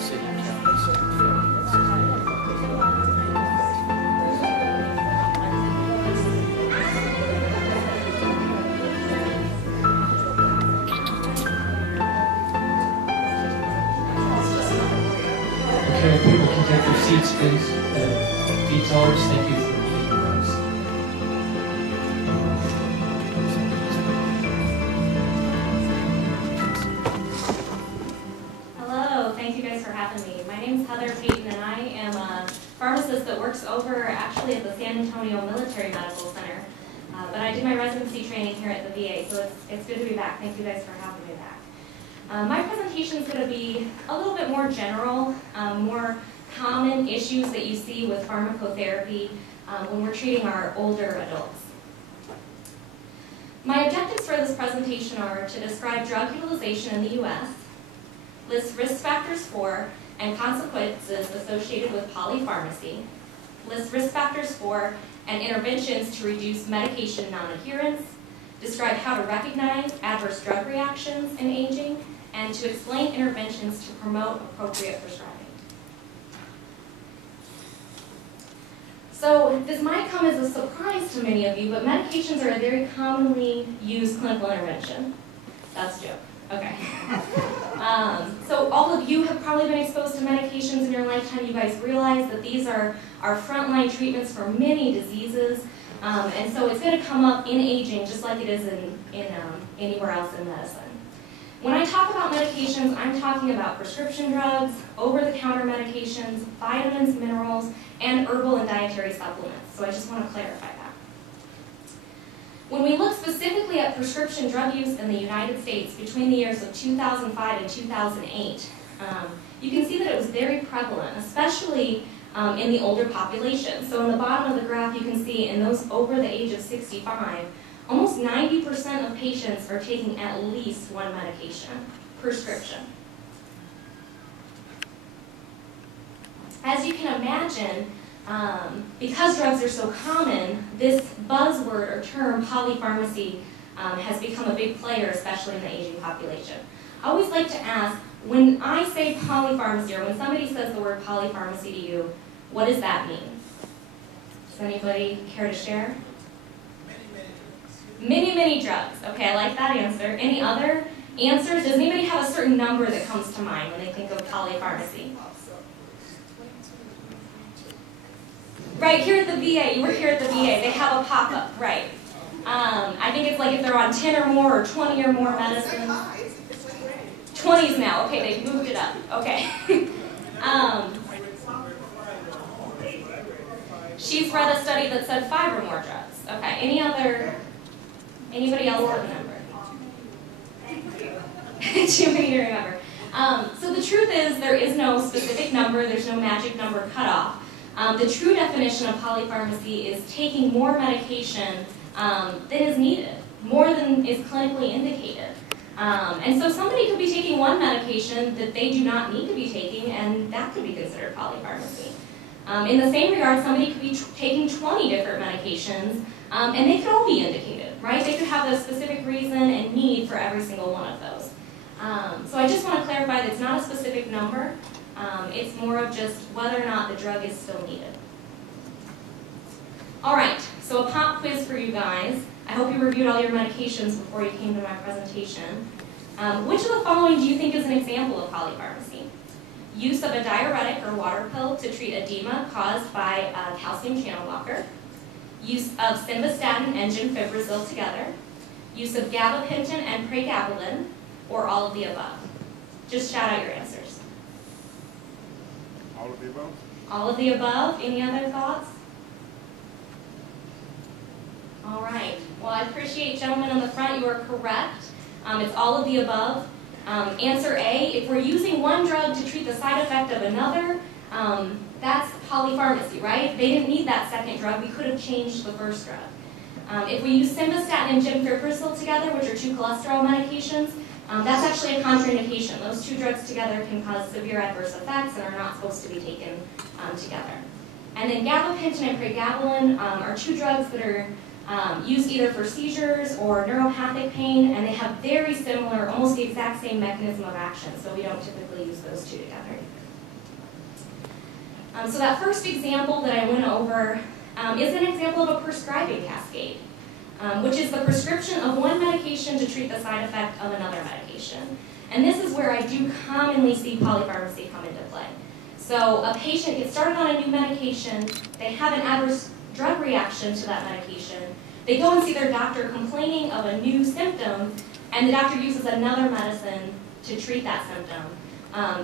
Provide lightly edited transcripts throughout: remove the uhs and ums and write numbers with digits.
city counties. Okay, people can take their seats, please. Detailers, thank you for meeting with us. Hello, thank you guys for having me. My name is Heather Payton, and I am a pharmacist that works over actually at the San Antonio Military Medical Center. But I did my residency training here at the VA, so it's good to be back. Thank you guys for having me back. My presentation is going to be a little bit more general, more common issues that you see with pharmacotherapy when we're treating our older adults. My objectives for this presentation are to describe drug utilization in the U.S., list risk factors for and consequences associated with polypharmacy, list risk factors for and interventions to reduce medication non-adherence, describe how to recognize adverse drug reactions in aging, and to explain interventions to promote appropriate prescribing. So this might come as a surprise to many of you, but medications are a very commonly used clinical intervention. That's a joke. Okay. So all of you have probably been exposed to medications in your lifetime. You guys realize that these are our frontline treatments for many diseases. And so it's going to come up in aging just like it is in anywhere else in medicine. When I talk about medications, I'm talking about prescription drugs, over-the-counter medications, vitamins, minerals, and herbal and dietary supplements. So I just want to clarify that. When we look specifically at prescription drug use in the United States between the years of 2005 and 2008, you can see that it was very prevalent, especially in the older population. So in the bottom of the graph, you can see in those over the age of 65, almost 90% of patients are taking at least one medication, prescription. As you can imagine, because drugs are so common, this buzzword or term, polypharmacy, has become a big player, especially in the aging population. I always like to ask, when I say polypharmacy, or when somebody says the word polypharmacy to you, what does that mean? Does anybody care to share? Many drugs. Okay, I like that answer. Any other answers? Does anybody have a certain number that comes to mind when they think of polypharmacy? Right, here at the VA, you were here at the VA, they have a pop-up, right. I think it's like if they're on 10 or more or 20 or more medicines. 20s now, okay, they moved it up, okay. She's read a study that said 5 or more drugs. Okay, anybody else have a number? Too many to remember. So the truth is there is no specific number, there's no magic number cutoff. The true definition of polypharmacy is taking more medication than is needed, more than is clinically indicated. And so somebody could be taking one medication that they do not need to be taking, and that could be considered polypharmacy. In the same regard, somebody could be taking 20 different medications, and they could all be indicated, right? They could have a specific reason and need for every single one of those. So I just want to clarify that it's not a specific number. It's more of just whether or not the drug is still needed. All right, so a pop quiz for you guys. I hope you reviewed all your medications before you came to my presentation. Which of the following do you think is an example of polypharmacy? Use of a diuretic or water pill to treat edema caused by a calcium channel blocker. Use of simvastatin and gemfibrozil together. Use of gabapentin and pregabalin, or all of the above. Just shout out your answers. All of the above? All of the above. Any other thoughts? All right. Well, I appreciate, gentlemen in the front, you are correct. It's all of the above. Answer A, if we're using one drug to treat the side effect of another, that's polypharmacy, right? They didn't need that second drug. We could have changed the first drug. If we use simvastatin and gemfibrozil together, which are 2 cholesterol medications, that's actually a contraindication. Those 2 drugs together can cause severe adverse effects and are not supposed to be taken together. And then gabapentin and pregabalin are 2 drugs that are used either for seizures or neuropathic pain, and they have very similar, almost the exact same mechanism of action, so we don't typically use those 2 together. So that first example that I went over is an example of a prescribing cascade, which is the prescription of one medication to treat the side effect of another medication. And this is where I do commonly see polypharmacy come into play. So a patient gets started on a new medication, they have an adverse drug reaction to that medication, they go and see their doctor complaining of a new symptom, and the doctor uses another medicine to treat that symptom,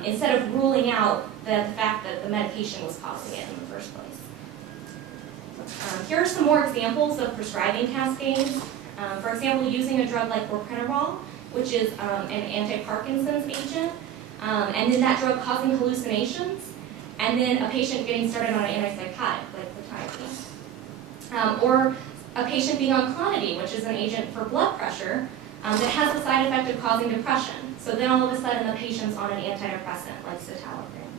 instead of ruling out the fact that the medication was causing it in the first place. Here are some more examples of prescribing cascades. For example, using a drug like propranolol, which is an anti-Parkinson's agent, and then that drug causing hallucinations, and then a patient getting started on an antipsychotic like quetiapine. Or a patient being on clonidine, which is an agent for blood pressure, that has the side effect of causing depression. So then all of a sudden the patient's on an antidepressant like citalopram.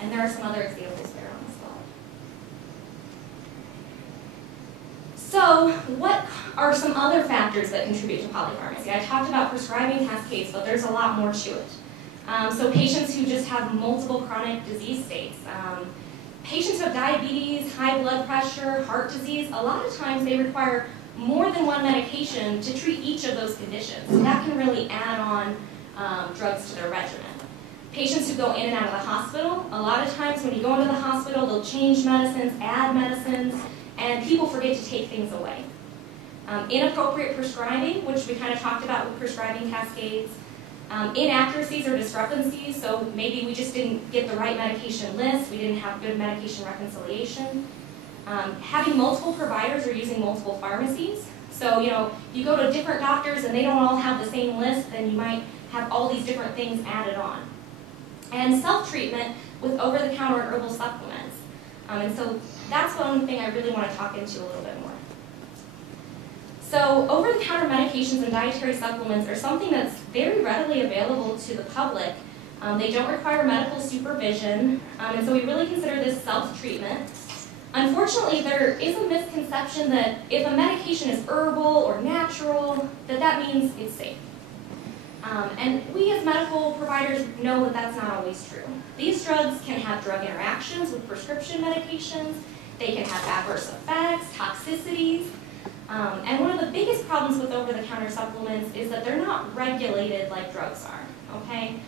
And there are some other examples there on the slide. So what are some other factors that contribute to polypharmacy? I talked about prescribing cascades, but there's a lot more to it. So patients who just have multiple chronic disease states. Patients who have diabetes, high blood pressure, heart disease, a lot of times they require more than one medication to treat each of those conditions. So that can really add on drugs to their regimen. Patients who go in and out of the hospital, a lot of times when you go into the hospital, they'll change medicines, add medicines, and people forget to take things away. Inappropriate prescribing, which we kind of talked about with prescribing cascades. Inaccuracies or discrepancies, so maybe we just didn't get the right medication list, we didn't have good medication reconciliation. Having multiple providers or using multiple pharmacies. So, you go to different doctors and they don't all have the same list, then you might have all these different things added on. And self-treatment with over-the-counter herbal supplements. And so that's one thing I really want to talk into a little bit more. So over-the-counter medications and dietary supplements are something that's very readily available to the public. They don't require medical supervision, and so we really consider this self-treatment. Unfortunately, there is a misconception that if a medication is herbal or natural, that means it's safe. And we as medical providers know that that's not always true. These drugs can have drug interactions with prescription medications, they can have adverse effects, toxicities, and one of the biggest problems with over-the-counter supplements is that they're not regulated like drugs are, okay?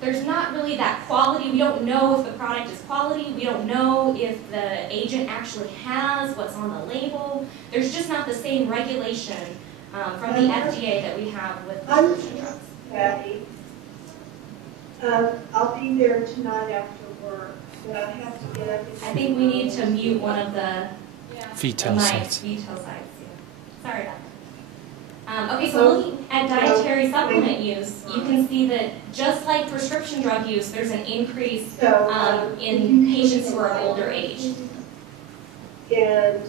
There's not really that quality. We don't know if the product is quality. We don't know if the agent actually has what's on the label. There's just not the same regulation from the FDA that we have with prescription drugs. Patty, I'll be there tonight after work, but I have to get up. I think we need to mute one of the Veto sites. Veto sites, yeah. Sorry about that. Okay, so looking at dietary supplement use, you can see that just like prescription drug use, there's an increase in patients who are of older age. And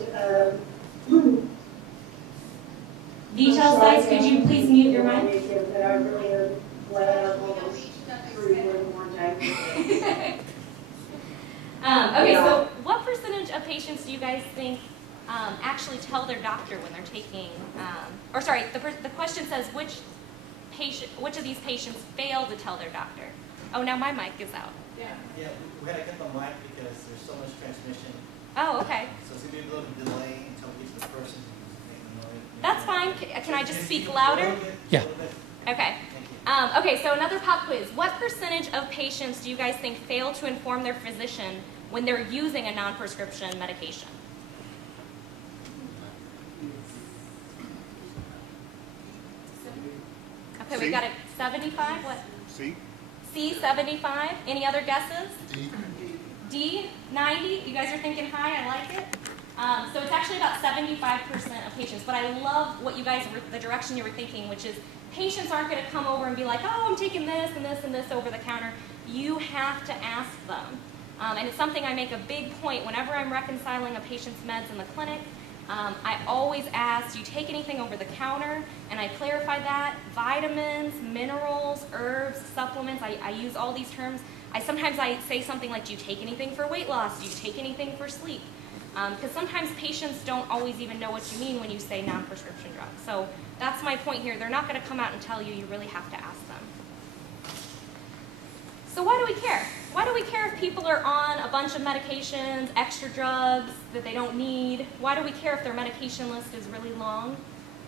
Veto sites, could you please mute your mic? But I really am glad I'm almost through one more day. Okay, so what percentage of patients do you guys think actually tell their doctor when they're taking, the question says which of these patients fail to tell their doctor? Oh, now my mic is out. Yeah, we had to get the mic because there's so much transmission. Oh, okay. So it's going to be a little bit delay until we get to the person who's making the noise. That's fine. Can I just speak louder? Yeah. Okay. Okay, so another pop quiz. What percentage of patients do you guys think fail to inform their physician when they're using a non-prescription medication? Okay, we got a 75. What? C. C, 75. Any other guesses? D. D, 90. You guys are thinking high. I like it. So it's actually about 75% of patients. But I love what you guys the direction you were thinking, which is patients aren't going to come over and be like, oh, I'm taking this and this and this over the counter. You have to ask them. And it's something I make a big point whenever I'm reconciling a patient's meds in the clinic. I always ask, do you take anything over the counter? And I clarify that. Vitamins, minerals, herbs, supplements, I use all these terms. Sometimes I say something like, do you take anything for weight loss? Do you take anything for sleep? Because sometimes patients don't always even know what you mean when you say non-prescription drugs. So that's my point here. They're not going to come out and tell you. You really have to ask them. So why do we care? Why do we care if people are on a bunch of medications, extra drugs that they don't need? Why do we care if their medication list is really long?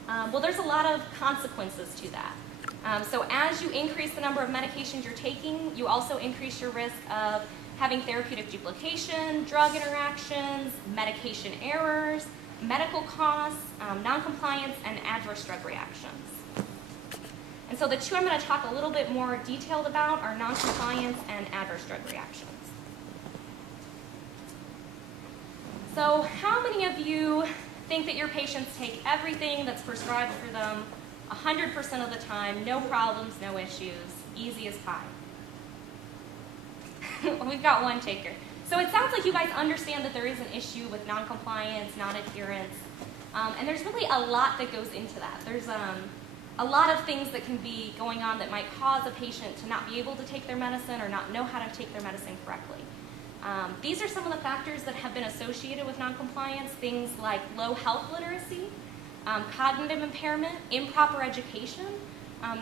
Well, there's a lot of consequences to that. So as you increase the number of medications you're taking, you also increase your risk of having therapeutic duplication, drug interactions, medication errors, medical costs, noncompliance, and adverse drug reactions. And so the two I'm going to talk a little bit more detailed about are noncompliance and adverse drug reactions. So how many of you think that your patients take everything that's prescribed for them 100% of the time, no problems, no issues, easy as pie? We've got one taker. So it sounds like you guys understand that there is an issue with noncompliance, non-adherence, and there's really a lot that goes into that. There's a lot of things that can be going on that might cause a patient to not be able to take their medicine or not know how to take their medicine correctly. These are some of the factors that have been associated with noncompliance, things like low health literacy, cognitive impairment, improper education.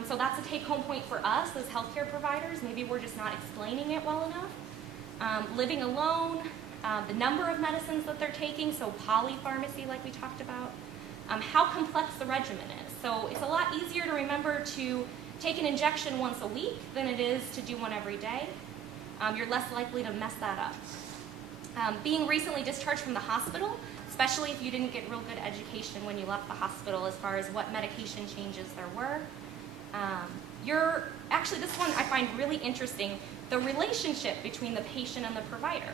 So that's a take-home point for us as healthcare providers. Maybe we're just not explaining it well enough. Living alone, the number of medicines that they're taking, so polypharmacy like we talked about, how complex the regimen is. So it's a lot easier to remember to take an injection once a week than it is to do one every day. You're less likely to mess that up. Being recently discharged from the hospital, especially if you didn't get real good education when you left the hospital as far as what medication changes there were. Actually, this one I find really interesting, the relationship between the patient and the provider.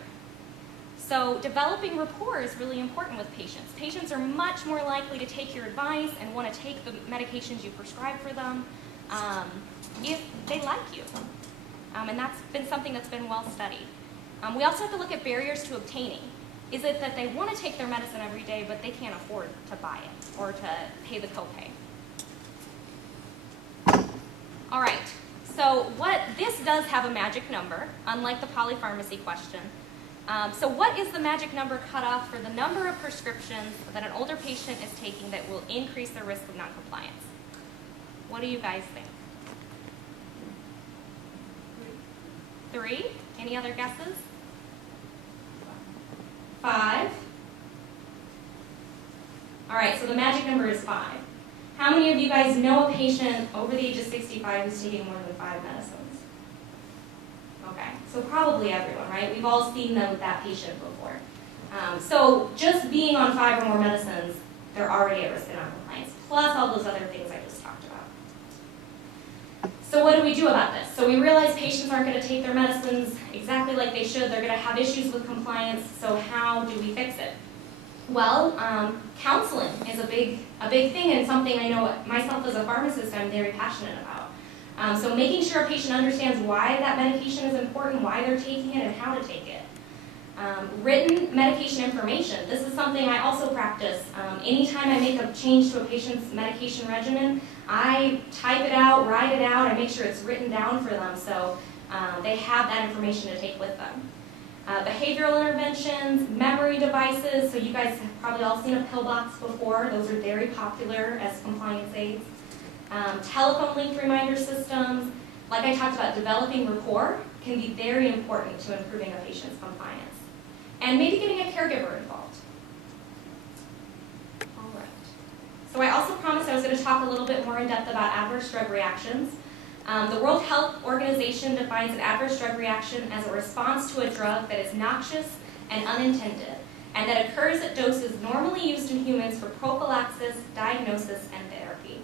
So developing rapport is really important with patients. Patients are much more likely to take your advice and want to take the medications you prescribe for them if they like you. And that's been something that's been well studied. We also have to look at barriers to obtaining. Is it that they want to take their medicine every day, but they can't afford to buy it or to pay the copay? All right, so this does have a magic number, unlike the polypharmacy question. So what is the magic number cutoff for the number of prescriptions that an older patient is taking that will increase their risk of noncompliance? What do you guys think? 3? Any other guesses? 5? All right, so the magic number is 5. How many of you guys know a patient over the age of 65 who's taking more than 5 medicines? Okay, so probably everyone, right? We've all seen that patient before. So just being on 5 or more medicines, they're already at risk of noncompliance, plus all those other things I just talked about. So what do we do about this? So we realize patients aren't going to take their medicines exactly like they should. They're going to have issues with compliance, so how do we fix it? Well, counseling is a big thing, and something I know myself as a pharmacist I'm very passionate about. So making sure a patient understands why that medication is important, why they're taking it, and how to take it. Written medication information. This is something I also practice. Anytime I make a change to a patient's medication regimen, I type it out, write it out, and make sure it's written down for them so they have that information to take with them. Behavioral interventions, memory devices, so you guys have probably all seen a pill box before. Those are very popular as compliance aids. Telephone linked reminder systems. Like I talked about, developing rapport can be very important to improving a patient's compliance. And maybe getting a caregiver involved. All right. So I also promised I was going to talk a little bit more in depth about adverse drug reactions. The World Health Organization defines an adverse drug reaction as a response to a drug that is noxious and unintended, and that occurs at doses normally used in humans for prophylaxis, diagnosis, and therapy.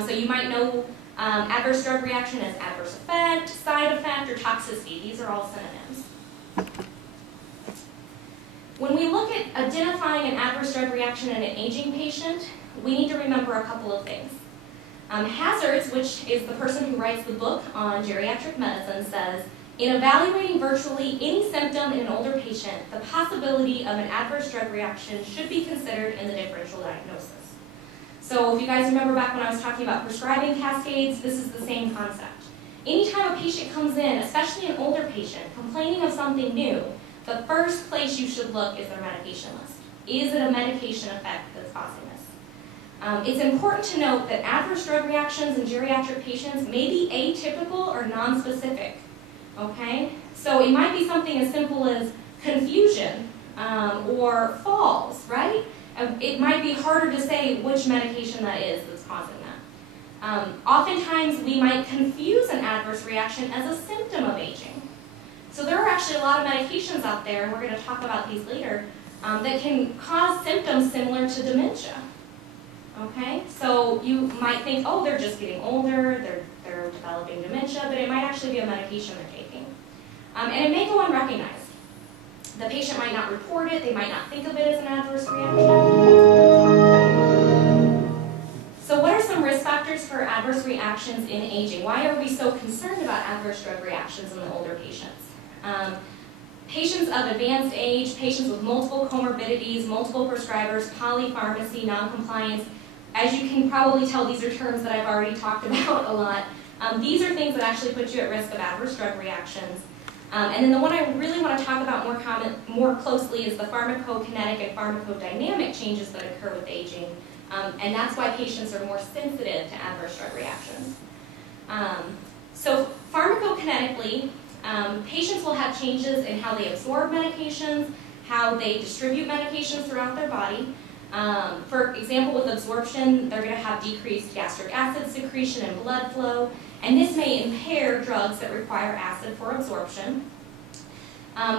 So you might know adverse drug reaction as adverse effect, side effect, or toxicity. These are all synonyms. When we look at identifying an adverse drug reaction in an aging patient, we need to remember a couple of things. Hazards, which is the person who writes the book on geriatric medicine, says, in evaluating virtually any symptom in an older patient, the possibility of an adverse drug reaction should be considered in the differential diagnosis. So if you guys remember back when I was talking about prescribing cascades, this is the same concept. Anytime a patient comes in, especially an older patient, complaining of something new, the first place you should look is their medication list. Is it a medication effect that's causing this? It's important to note that adverse drug reactions in geriatric patients may be atypical or nonspecific. okay? So it might be something as simple as confusion or falls, right? It might be harder to say which medication that is that's causing that. Oftentimes, we might confuse an adverse reaction as a symptom of aging. So there are actually a lot of medications out there, and we're going to talk about these later, that can cause symptoms similar to dementia. Okay, so you might think, oh, they're just getting older, they're developing dementia, but it might actually be a medication they're taking. And it may go unrecognized. The patient might not report it, they might not think of it as an adverse reaction. So what are some risk factors for adverse reactions in aging? Why are we so concerned about adverse drug reactions in the older patients? Patients of advanced age, patients with multiple comorbidities, multiple prescribers, polypharmacy, noncompliance. As you can probably tell, these are terms that I've already talked about a lot. These are things that actually put you at risk of adverse drug reactions. And then the one I really want to talk about more closely is the pharmacokinetic and pharmacodynamic changes that occur with aging. And that's why patients are more sensitive to adverse drug reactions. So pharmacokinetically, patients will have changes in how they absorb medications, how they distribute medications throughout their body. For example, with absorption, they're going to have decreased gastric acid secretion and blood flow, and this may impair drugs that require acid for absorption.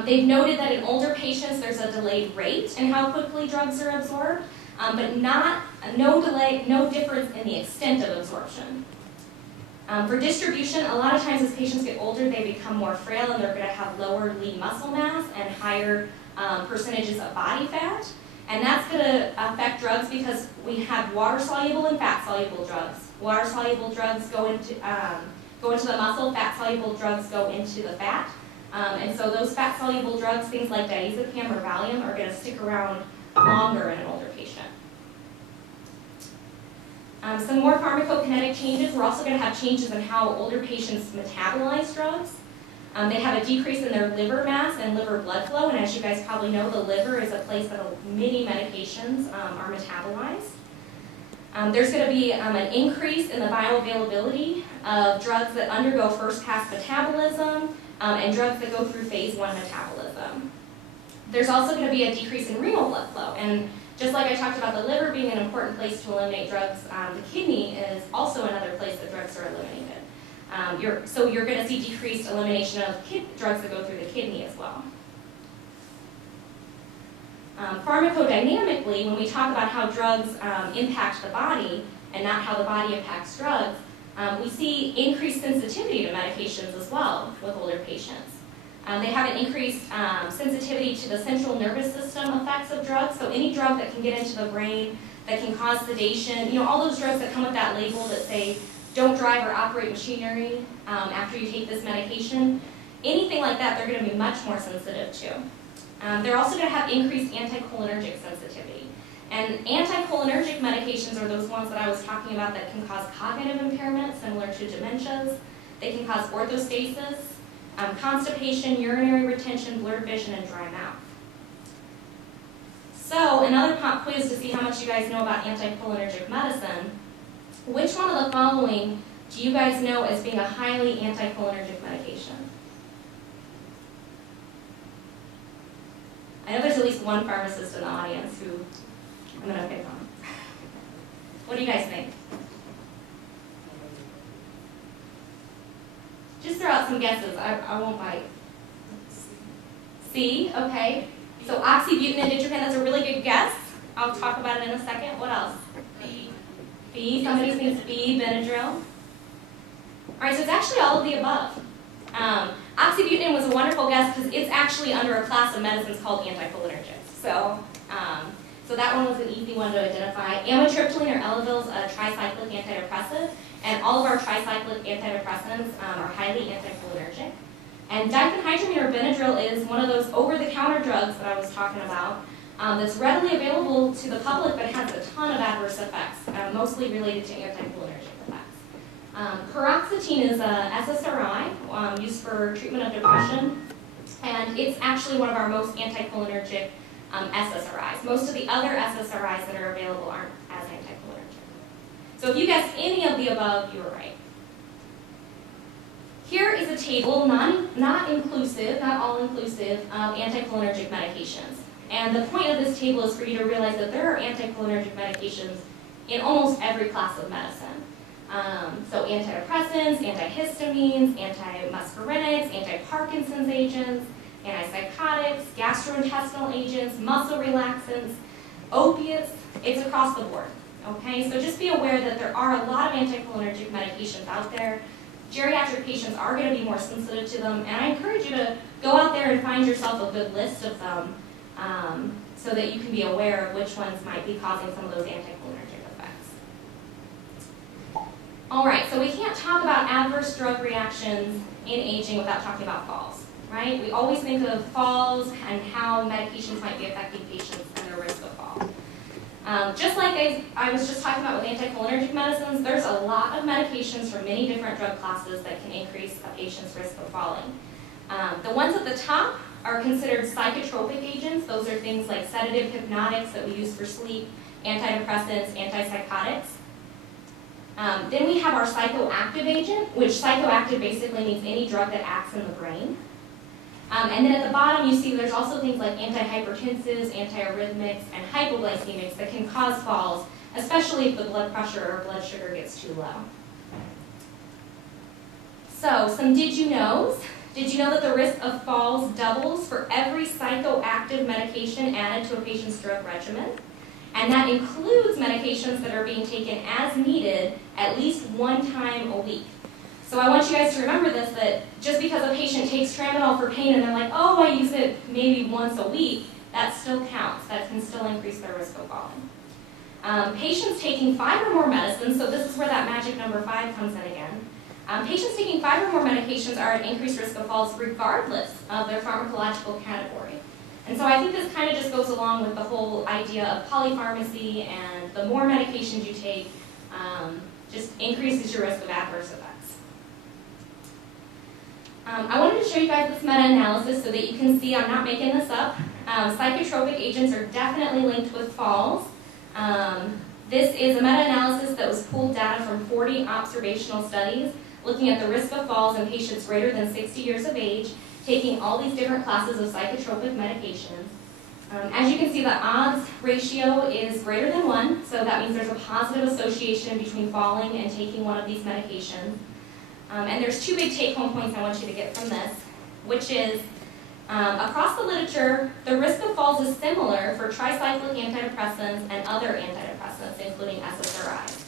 They've noted that in older patients, there's a delayed rate in how quickly drugs are absorbed, but no difference in the extent of absorption. For distribution, a lot of times as patients get older, they become more frail and they're going to have lower lean muscle mass and higher percentages of body fat. And that's going to affect drugs because we have water-soluble and fat-soluble drugs. Water-soluble drugs go into the muscle, fat-soluble drugs go into the fat. And so those fat-soluble drugs, things like diazepam or Valium, are going to stick around longer in an older patient. Some more pharmacokinetic changes. We're also going to have changes in how older patients metabolize drugs. They have a decrease in their liver mass and liver blood flow, and as you guys probably know, the liver is a place that many medications are metabolized. There's going to be an increase in the bioavailability of drugs that undergo first-pass metabolism and drugs that go through phase 1 metabolism. There's also going to be a decrease in renal blood flow, and just like I talked about the liver being an important place to eliminate drugs, the kidney is also another place that drugs are eliminated. So you're going to see decreased elimination of drugs that go through the kidney as well. Pharmacodynamically, when we talk about how drugs impact the body and not how the body impacts drugs, we see increased sensitivity to medications as well with older patients. They have an increased sensitivity to the central nervous system effects of drugs, so any drug that can get into the brain, that can cause sedation, you know, all those drugs that come with that label that say, don't drive or operate machinery after you take this medication, anything like that, they're going to be much more sensitive to. They're also going to have increased anticholinergic sensitivity. And anticholinergic medications are those ones that I was talking about that can cause cognitive impairment, similar to dementias. They can cause orthostasis, constipation, urinary retention, blurred vision, and dry mouth. So another pop quiz to see how much you guys know about anticholinergic medicine. Which one of the following do you guys know as being a highly anticholinergic medication? I know there's at least one pharmacist in the audience who I'm going to pick on. What do you guys think? Just throw out some guesses. I won't bite. C, okay. So oxybutynin and ditrophan, that's a really good guess. I'll talk about it in a second. What else? B, somebody thinks B, Benadryl. All right, so it's actually all of the above. Oxybutynin was a wonderful guess because it's actually under a class of medicines called anticholinergics. So that one was an easy one to identify. Amitriptyline or Elavil is a tricyclic antidepressant, and all of our tricyclic antidepressants are highly anticholinergic. And diphenhydramine or Benadryl is one of those over-the-counter drugs that I was talking about that's readily available to the public but has a ton of adverse effects, mostly related to anticholinergic effects. Paroxetine is a SSRI used for treatment of depression, and it's actually one of our most anticholinergic SSRIs. Most of the other SSRIs that are available aren't as anticholinergic. So if you guessed any of the above, you were right. Here is a table, not inclusive, not all-inclusive, of anticholinergic medications. And the point of this table is for you to realize that there are anticholinergic medications in almost every class of medicine. So antidepressants, antihistamines, antimuscarinics, anti-Parkinson's agents, antipsychotics, gastrointestinal agents, muscle relaxants, opiates, it's across the board. Okay, so just be aware that there are a lot of anticholinergic medications out there. Geriatric patients are going to be more sensitive to them, and I encourage you to go out there and find yourself a good list of them so that you can be aware of which ones might be causing some of those anticholinergic effects. All right, so we can't talk about adverse drug reactions in aging without talking about falls, right? We always think of falls and how medications might be affecting patients and their risk of fall. Just like I was just talking about with anticholinergic medicines, there's a lot of medications from many different drug classes that can increase a patient's risk of falling. The ones at the top are considered psychotropic agents. Those are things like sedative hypnotics that we use for sleep, antidepressants, antipsychotics. Then we have our psychoactive agent, which psychoactive basically means any drug that acts in the brain. And then at the bottom, you see there's also things like antihypertensives, antiarrhythmics, and hypoglycemics that can cause falls, especially if the blood pressure or blood sugar gets too low. So, some did you knows. Did you know that the risk of falls doubles for every psychoactive medication added to a patient's drug regimen? And that includes medications that are being taken as needed at least one time a week. So I want you guys to remember this, that just because a patient takes tramadol for pain and they're like, oh, I use it maybe once a week, that still counts. That can still increase their risk of falling. Patients taking 5 or more medicines, so this is where that magic number 5 comes in again. Patients taking 5 or more medications are at increased risk of falls regardless of their pharmacological category. And so I think this kind of just goes along with the whole idea of polypharmacy, and the more medications you take just increases your risk of adverse effects. I wanted to show you guys this meta-analysis so that you can see I'm not making this up. Psychotropic agents are definitely linked with falls. This is a meta-analysis that was pooled data from 40 observational studies looking at the risk of falls in patients greater than 60 years of age, taking all these different classes of psychotropic medications. As you can see, the odds ratio is greater than 1, so that means there's a positive association between falling and taking one of these medications. And there's 2 big take-home points I want you to get from this, which is, across the literature, the risk of falls is similar for tricyclic antidepressants and other antidepressants, including SSRIs.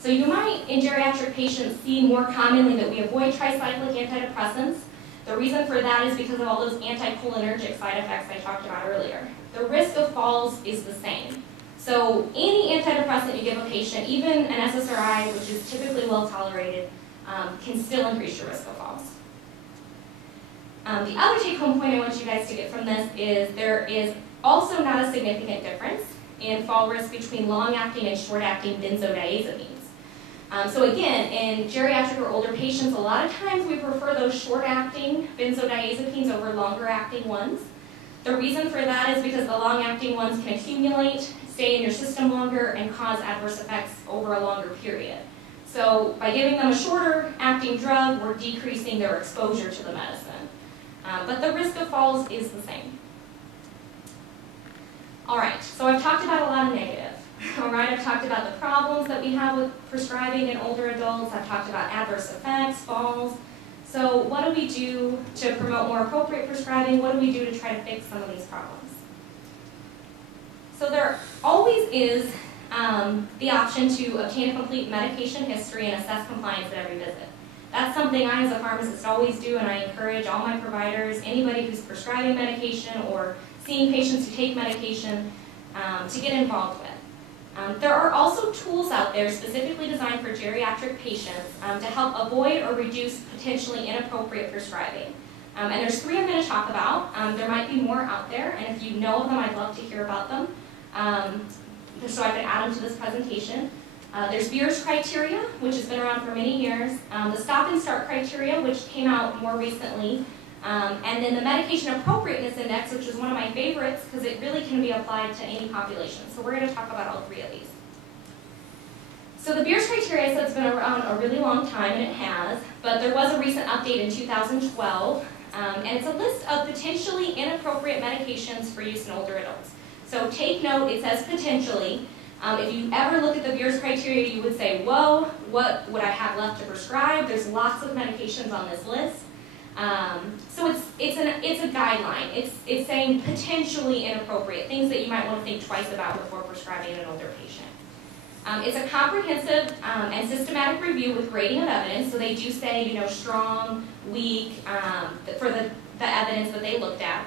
So you might, in geriatric patients, see more commonly that we avoid tricyclic antidepressants. The reason for that is because of all those anticholinergic side effects I talked about earlier. The risk of falls is the same. So any antidepressant you give a patient, even an SSRI, which is typically well tolerated, can still increase your risk of falls. The other take-home point I want you guys to get from this is there is also not a significant difference in fall risk between long-acting and short-acting benzodiazepines. So again, in geriatric or older patients, a lot of times we prefer those short-acting benzodiazepines over longer-acting ones. The reason for that is because the long-acting ones can accumulate, stay in your system longer, and cause adverse effects over a longer period. So by giving them a shorter acting drug, we're decreasing their exposure to the medicine. But the risk of falls is the same. All right, so I've talked about a lot of negative. All right, I've talked about the problems that we have with prescribing in older adults. I've talked about adverse effects, falls. So what do we do to promote more appropriate prescribing? What do we do to try to fix some of these problems? So there always is the option to obtain a complete medication history and assess compliance at every visit. That's something I as a pharmacist always do, and I encourage all my providers, anybody who's prescribing medication or seeing patients who take medication, to get involved with. There are also tools out there specifically designed for geriatric patients to help avoid or reduce potentially inappropriate prescribing. And there's 3 I'm going to talk about. There might be more out there, and if you know of them, I'd love to hear about them. So I could add them to this presentation. There's Beer's criteria, which has been around for many years. The stop and start criteria, which came out more recently. And then the medication appropriateness index, which is one of my favorites because it really can be applied to any population. So we're going to talk about all 3 of these. So the Beers criteria said it's been around a really long time, and it has, but there was a recent update in 2012, and it's a list of potentially inappropriate medications for use in older adults. So take note, it says potentially. If you ever look at the Beers criteria, you would say, whoa, what would I have left to prescribe? There's lots of medications on this list. So it's a guideline. It's saying potentially inappropriate, things that you might want to think twice about before prescribing an older patient. It's a comprehensive and systematic review with grading of evidence. So they do say, strong, weak, for the evidence that they looked at.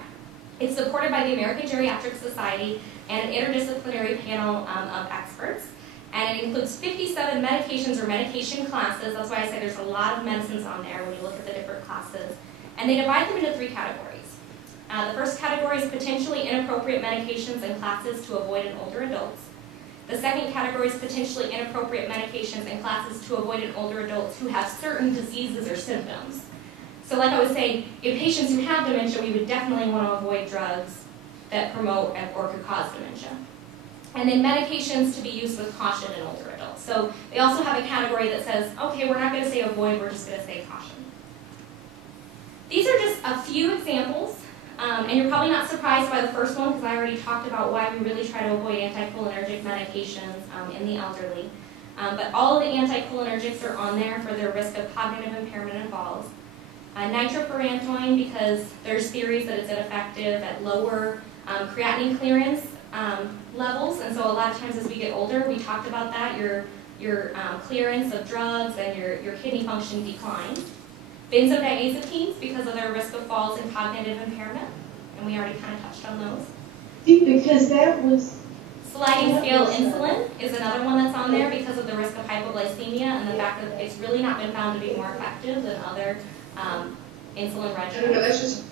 It's supported by the American Geriatric Society and an interdisciplinary panel of experts. And it includes 57 medications or medication classes. That's why I say there's a lot of medicines on there when you look at the different classes. And they divide them into 3 categories. The first category is potentially inappropriate medications and classes to avoid in older adults. The second category is potentially inappropriate medications and classes to avoid in older adults who have certain diseases or symptoms. So like I was saying, in patients who have dementia, we would definitely want to avoid drugs that promote or could cause dementia. And then medications to be used with caution in older adults. So they also have a category that says, okay, we're not going to say avoid, we're just going to say caution. These are just a few examples, and you're probably not surprised by the first one because I already talked about why we really try to avoid anticholinergic medications in the elderly. But all of the anticholinergics are on there for their risk of cognitive impairment and falls. Nitrofurantoin, because there's theories that it's ineffective at lower creatinine clearance levels, and so a lot of times as we get older, we talked about that, your clearance of drugs and your kidney function declines. Benzodiazepines, because of their risk of falls and cognitive impairment, and we already kind of touched on those. Because that was... Sliding scale insulin is another one that's on there because of the risk of hypoglycemia and the fact that it's really not been found to be more effective than other insulin regimens.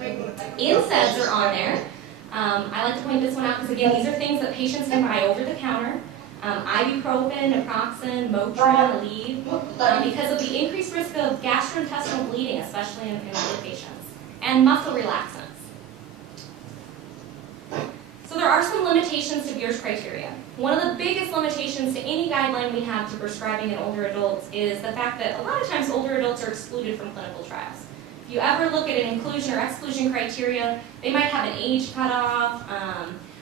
NSAIDs are on there. I like to point this one out because, again, these are things that patients can buy over the counter. Ibuprofen, naproxen, Motrin, Aleve, because of the increased risk of gastrointestinal bleeding, especially in older patients, and muscle relaxants. So there are some limitations to Beers criteria. One of the biggest limitations to any guideline we have to prescribing in older adults is the fact that a lot of times older adults are excluded from clinical trials. If you ever look at an inclusion or exclusion criteria, they might have an age cutoff,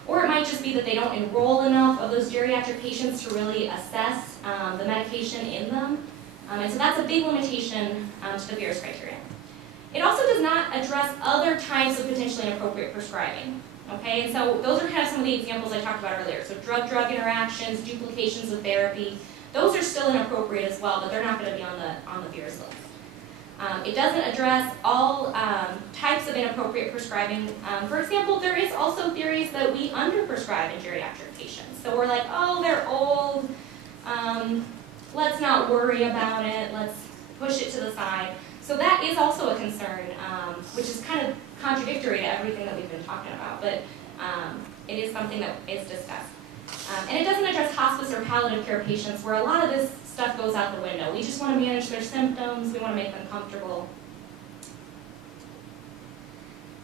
or it might just be that they don't enroll enough of those geriatric patients to really assess the medication in them. And so that's a big limitation to the Beers criteria. It also does not address other types of potentially inappropriate prescribing. Okay, and so those are kind of some of the examples I talked about earlier. So drug-drug interactions, duplications of therapy, those are still inappropriate as well, but they're not going to be on the Beers list. It doesn't address all types of inappropriate prescribing. For example, there is also theories that we underprescribe in geriatric patients. So we're like, oh, they're old, let's not worry about it, let's push it to the side. So that is also a concern, which is kind of contradictory to everything that we've been talking about, but it is something that is discussed. And it doesn't address hospice or palliative care patients where a lot of this stuff goes out the window. We just want to manage their symptoms, we want to make them comfortable.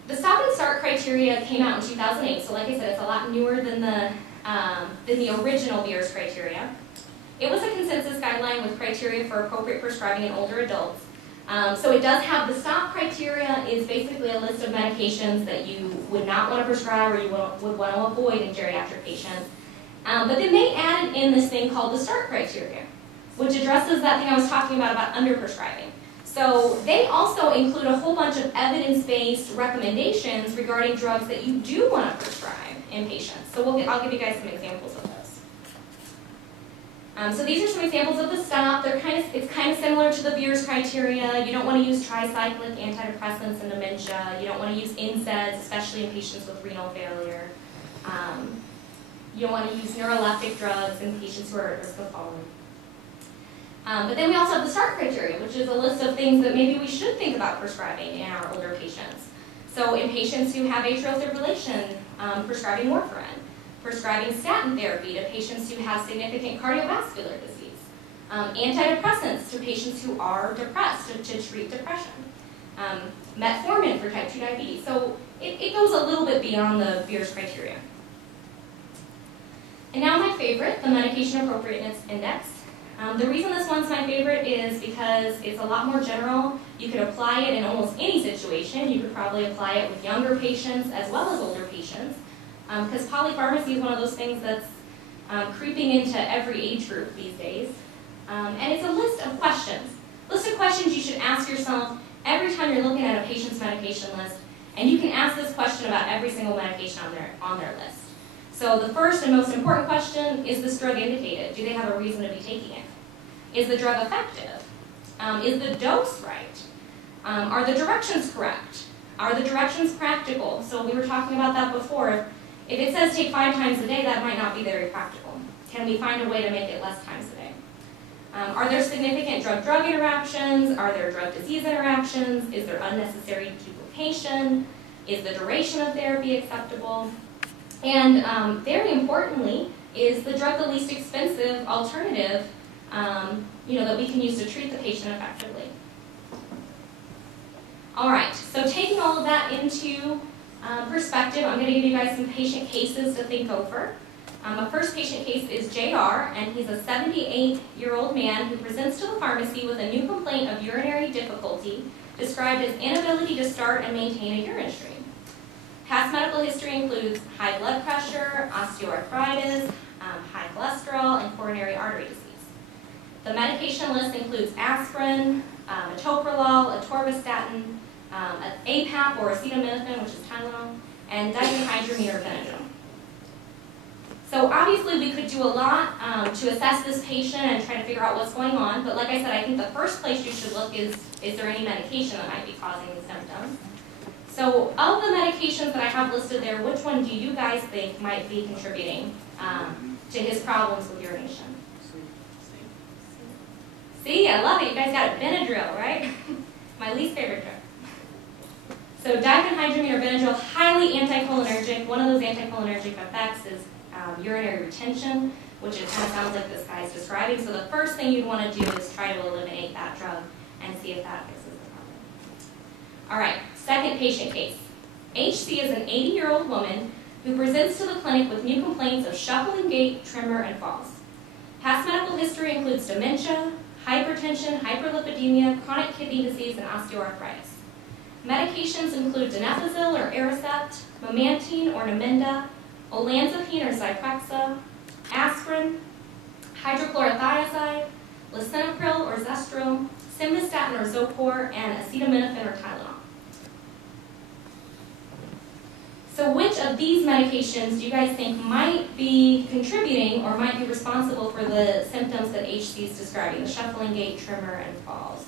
The stop and start criteria came out in 2008, so like I said, it's a lot newer than the original Beers criteria. It was a consensus guideline with criteria for appropriate prescribing in older adults. So it does have the stop criteria is basically a list of medications that you would not want to prescribe or you would want to avoid in geriatric patients. But then they added in this thing called the start criteria, which addresses that thing I was talking about underprescribing. So they also include a whole bunch of evidence-based recommendations regarding drugs that you do want to prescribe in patients. So I'll give you guys some examples of those. So these are some examples of the stop. It's kind of similar to the Beers criteria. You don't want to use tricyclic antidepressants in dementia. You don't want to use NSAIDs, especially in patients with renal failure. You don't want to use neuroleptic drugs in patients who are at risk of falling. But then we also have the start criteria, which is a list of things that maybe we should think about prescribing in our older patients. So in patients who have atrial fibrillation, prescribing warfarin. Prescribing statin therapy to patients who have significant cardiovascular disease. Antidepressants to patients who are depressed to treat depression. Metformin for type 2 diabetes. So it goes a little bit beyond the Beers criteria. And now my favorite, the Medication Appropriateness Index. The reason this one's my favorite is because it's a lot more general. You could apply it in almost any situation. You could probably apply it with younger patients as well as older patients, because polypharmacy is one of those things that's creeping into every age group these days. And it's a list of questions. List of questions you should ask yourself every time you're looking at a patient's medication list, and you can ask this question about every single medication on their list. So the first and most important question, is this drug indicated? Do they have a reason to be taking it? Is the drug effective? Is the dose right? Are the directions correct? Are the directions practical? So we were talking about that before. If it says take 5 times a day, that might not be very practical. Can we find a way to make it less times a day? Are there significant drug-drug interactions? Are there drug-disease interactions? Is there unnecessary duplication? Is the duration of therapy acceptable? And very importantly, is the drug the least expensive alternative that we can use to treat the patient effectively? All right, so taking all of that into perspective, I'm going to give you guys some patient cases to think over. The first patient case is JR, and he's a 78-year-old man who presents to the pharmacy with a new complaint of urinary difficulty, described as inability to start and maintain a urine stream. Past medical history includes high blood pressure, osteoarthritis, high cholesterol, and coronary artery disease. The medication list includes aspirin, metoprolol, atorvastatin, APAP or acetaminophen, which is Tylenol, and diphenhydramine or Benadryl. So obviously we could do a lot to assess this patient and try to figure out what's going on, but like I said, I think the first place you should look is there any medication that might be causing the symptoms? So of the medications that I have listed there, which one do you guys think might be contributing to his problems with urination? See, I love it. You guys got it. Benadryl, right? My least favorite drug. So diphenhydramine or Benadryl, highly anticholinergic. One of those anticholinergic effects is urinary retention, which it kind of sounds like this guy's describing. So the first thing you'd want to do is try to eliminate that drug and see if that fixes the problem. All right, second patient case. HC is an 80-year-old woman who presents to the clinic with new complaints of shuffling gait, tremor, and falls. Past medical history includes dementia, hypertension, hyperlipidemia, chronic kidney disease, and osteoarthritis. Medications include donepezil or Aricept, memantine or Namenda, olanzapine or Zyprexa, aspirin, hydrochlorothiazide, lisinopril or Zestril, simvastatin or Zocor, and acetaminophen or Tylenol. So which of these medications do you guys think might be contributing or might be responsible for the symptoms that HC is describing, the shuffling gait, tremor, and falls?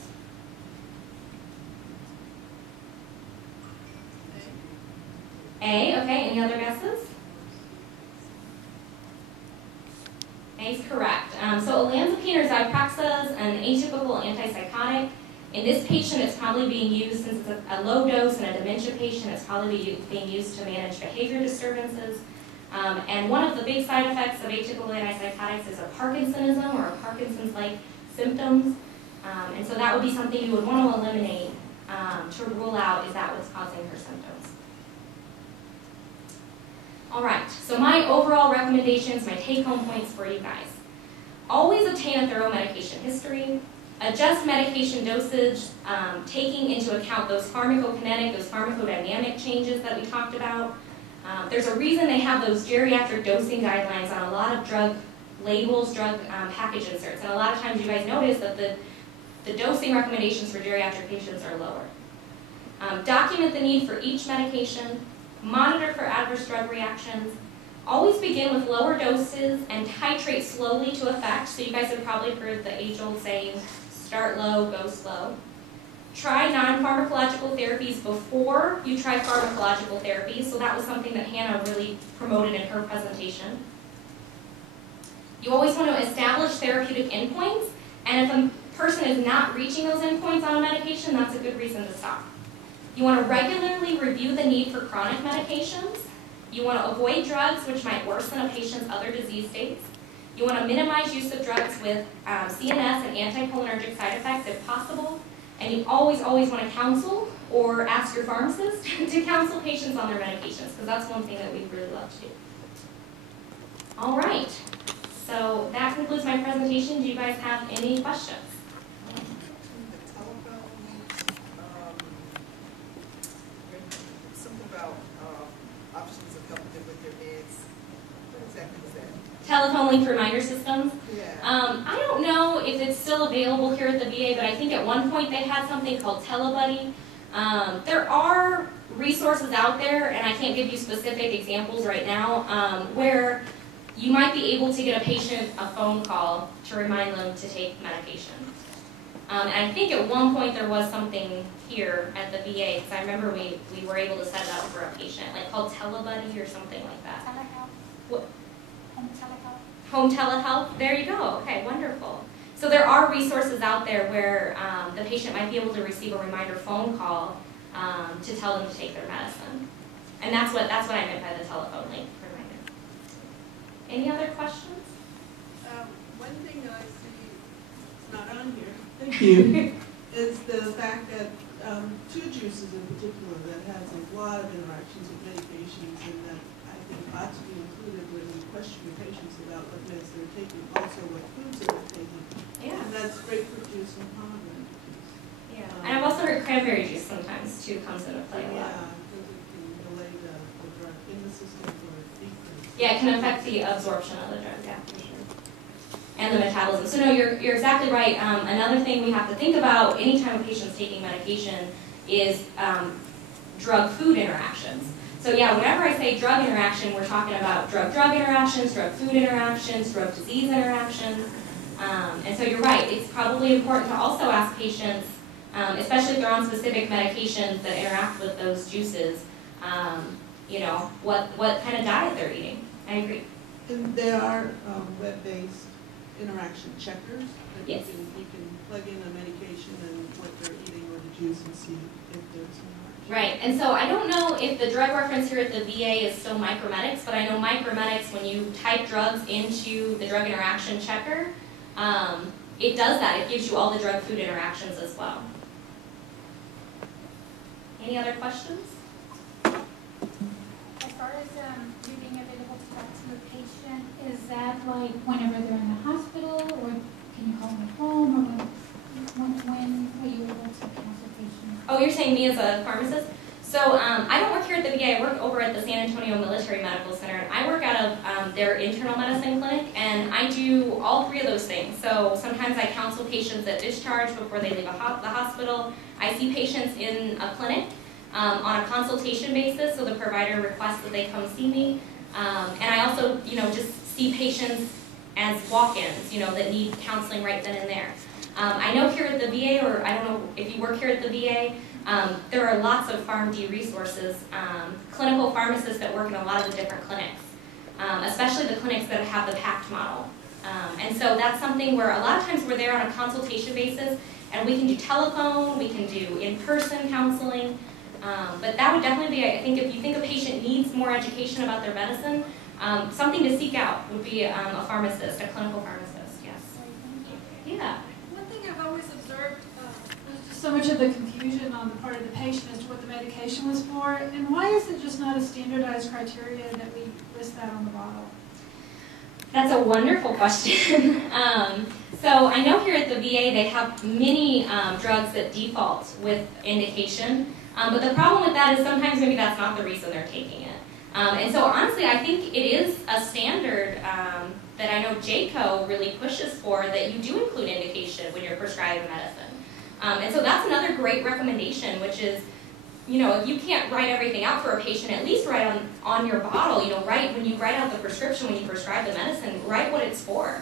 A, okay, any other guesses? A is correct. So olanzapine or Zyprexa is an atypical antipsychotic. In this patient, it's probably being used, since it's a low dose in a dementia patient, it's probably being used to manage behavior disturbances. And one of the big side effects of atypical antipsychotics is a Parkinsonism or a Parkinson's-like symptoms. And so that would be something you would want to eliminate to rule out, is that what's causing her symptoms? All right, so my overall recommendations, my take-home points for you guys. Always obtain a thorough medication history. Adjust medication dosage, taking into account those pharmacokinetic, those pharmacodynamic changes that we talked about. There's a reason they have those geriatric dosing guidelines on a lot of drug labels, drug package inserts. And a lot of times you guys notice that the dosing recommendations for geriatric patients are lower. Document the need for each medication. Monitor for adverse drug reactions. Always begin with lower doses and titrate slowly to effect. So you guys have probably heard the age-old saying, start low, go slow. Try non-pharmacological therapies before you try pharmacological therapies. So that was something that Hannah really promoted in her presentation. You always want to establish therapeutic endpoints, and if a person is not reaching those endpoints on a medication, that's a good reason to stop. You want to regularly review the need for chronic medications. You want to avoid drugs which might worsen a patient's other disease states. You want to minimize use of drugs with CNS and anticholinergic side effects if possible. And you always want to counsel or ask your pharmacist to counsel patients on their medications, because that's one thing that we really love to do. All right, So that concludes my presentation. Do you guys have any questions? The telephone, something about options of helping them with their meds. What exactly is that? Telephone link reminder systems. Yeah. I don't know if it's still available here at the VA, but I think at one point they had something called TeleBuddy. There are resources out there, and I can't give you specific examples right now, where you might be able to get a patient a phone call to remind them to take medication. And I think at one point there was something here at the VA, because I remember we were able to set it up for a patient, like called TeleBuddy or something like that. Telehealth. What? Home telehealth. Home telehealth, there you go, okay, wonderful. So there are resources out there where the patient might be able to receive a reminder phone call to tell them to take their medicine. And that's what I meant by the telephone link reminder. Any other questions? One thing that I see, it's not on here, thank you, is the fact that two juices in particular that has a lot of interactions with medications, and that I think ought to be included when you question your patients about what meds they're taking, also what foods they're taking. Yeah. And that's grapefruit juice and pomegranate juice. Yeah. And I've also heard cranberry juice sometimes too comes into play a lot. Yeah, because it can delay the drug in the system or decrease. Yeah, it can affect the absorption of the drug, yeah, for sure. And the metabolism. So no, you're exactly right. Another thing we have to think about anytime a patient's taking medication is drug-food interactions. So yeah, whenever I say drug interaction, we're talking about drug-drug interactions, drug-food interactions, drug-disease interactions. And so you're right, it's probably important to also ask patients, especially if they're on specific medications that interact with those juices, you know, what kind of diet they're eating. I agree. And there are web-based interaction checkers that Yes. you can plug in a medication and what they're eating or the juice and see if there's an interaction. Right, and so I don't know if the drug reference here at the VA is still Micromedics, but I know Micromedics, when you type drugs into the drug interaction checker, it does that. It gives you all the drug-food interactions as well. Any other questions? As far as you being available to talk to the patient, is that like whenever they're in the hospital, or can you call them at home, or when are you able to counsel patients? Oh, you're saying me as a pharmacist? So I don't work here at the VA. I work over at the San Antonio Military Medical Center, and I work out of their internal medicine clinic, and I do all three of those things. So sometimes I counsel patients at discharge before they leave the hospital. I see patients in a clinic on a consultation basis, so the provider requests that they come see me. And I also, you know, just see patients as walk-ins, you know, that need counseling right then and there. I know here at the VA, or I don't know if you work here at the VA, there are lots of PharmD resources, clinical pharmacists that work in a lot of the different clinics, especially the clinics that have the PACT model. And so that's something where a lot of times we're there on a consultation basis, and we can do telephone, we can do in-person counseling, but that would definitely be, I think, if you think a patient needs more education about their medicine, something to seek out would be a pharmacist, a clinical pharmacist, yes. Yeah. One thing I've always observed was just so much of the confusion on the part of the patient as to what the medication was for, and why is it just not a standardized criteria that we list that on the bottle? That's a wonderful question. So I know here at the VA they have many drugs that default with indication, but the problem with that is sometimes maybe that's not the reason they're taking it. And so honestly, I think it is a standard that I know JCO really pushes for, that you do include indication when you're prescribing medicine. And so that's another great recommendation, which is, you know, if you can't write everything out for a patient, at least write on your bottle, you know, when you write out the prescription, when you prescribe the medicine, write what it's for.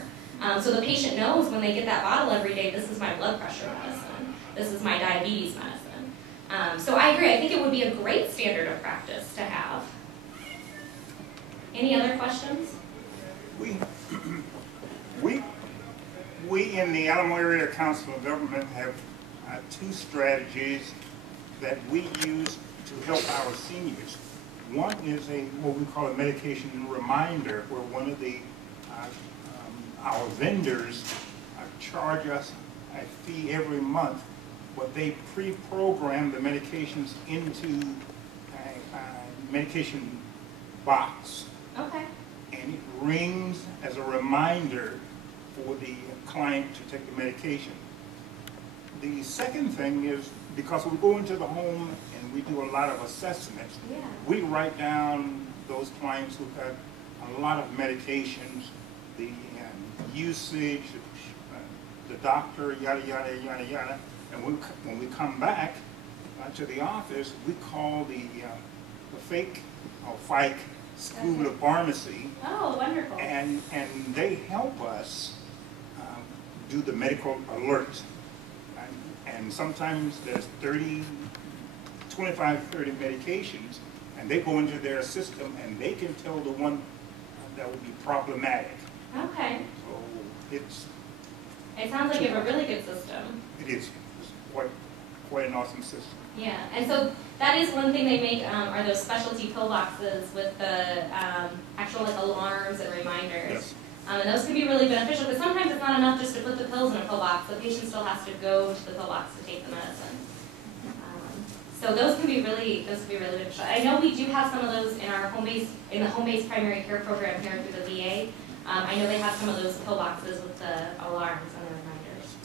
So the patient knows when they get that bottle every day, this is my blood pressure medicine, this is my diabetes medicine. So I agree, I think it would be a great standard of practice to have. Any other questions? We in the Alamo Area Council of Government have two strategies that we use to help our seniors. One is what we call a medication reminder, where one of the our vendors charge us a fee every month, but they pre-program the medications into a medication box. Okay. And and it rings as a reminder for the client to take the medication. The second thing is, because we go into the home and we do a lot of assessments, Yeah. we write down those clients who've got a lot of medications, the usage, the doctor, yada, yada, yada, yada. And when we come back to the office, we call the fake or FIC School of Pharmacy. Oh, wonderful. And they help us do the medical alert. And sometimes there's 25, 30 medications, and they go into their system and they can tell the one that would be problematic. Okay. So It sounds like you have a really good system. it is quite an awesome system. Yeah, and so that is one thing they make are those specialty pill boxes with the actual like alarms and reminders. Yes. And those can be really beneficial, but sometimes it's not enough just to put the pills in a pill box. The patient still has to go to the pill box to take the medicine. So those can be really beneficial. I know we do have some of those in our the home-based primary care program here through the VA. I know they have some of those pill boxes with the alarms and the reminders.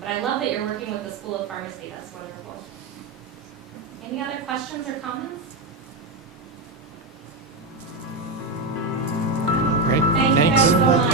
But I love that you're working with the School of Pharmacy. That's wonderful. Any other questions or comments? Great. Thank you Thanks. guys so much.